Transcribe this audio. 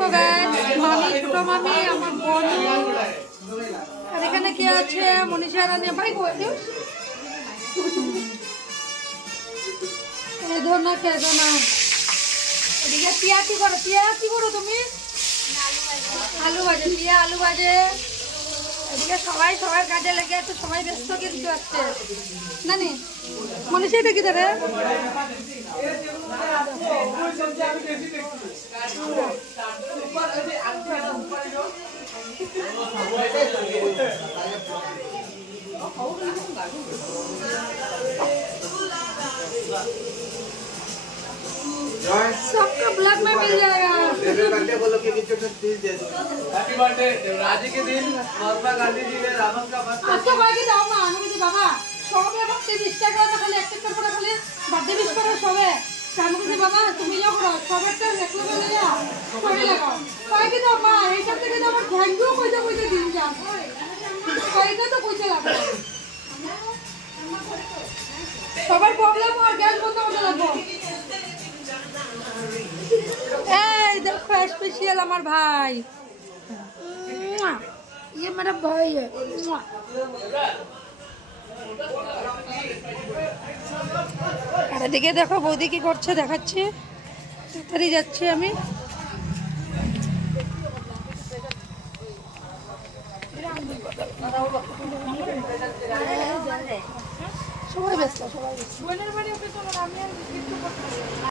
দেখো গাইস, মামি, ছোট মামি, আমার বোন, আর এখানে কি আছে মনীষা রানী ভাই বলছি কেঁদো না এদিকে টিয়া কি করো তুমি? আলু ভাজে, টিয়া আলু ভাজে। এদিকে সবাই সবার কাজে লেগে আছে, সবাই ব্যস্ত কিন্তু আছে নানি। মনীষা এটা কি ধরে सबका ब्लॉग में मिल जाएगा। बर्थडे बोलो कि किसी को प्लीज दे दो। हैप्पी बर्थडे राजी के दिन महात्मा गांधी जी ने रावण का वध किया। আজকে বাইকে দাও না আমি যে বাবা সবে ভক্তি নিষ্ঠা করে খালি একটা করে খালি বার্থডে উইশ করে সবে কামু যে বাবা তুমি ইয়া করো সবেরটা দেখলো বলে যা করে লাগাও বাইকে দাও মা এইসব থেকে তো আমার থ্যাঙ্ক ইউ কইতে দিন যান বাইকে তো কইতে লাগবে সবার প্রবলেম আর গ্যাস বন্ধ করতে লাগবে। এই দেখো স্পেশাল আমার ভাই, ये मेरा भाई है। আর এদিকে দেখো বৌদি কি করছে দেখাচ্ছি, তাড়াতাড়ি যাচ্ছি আমি।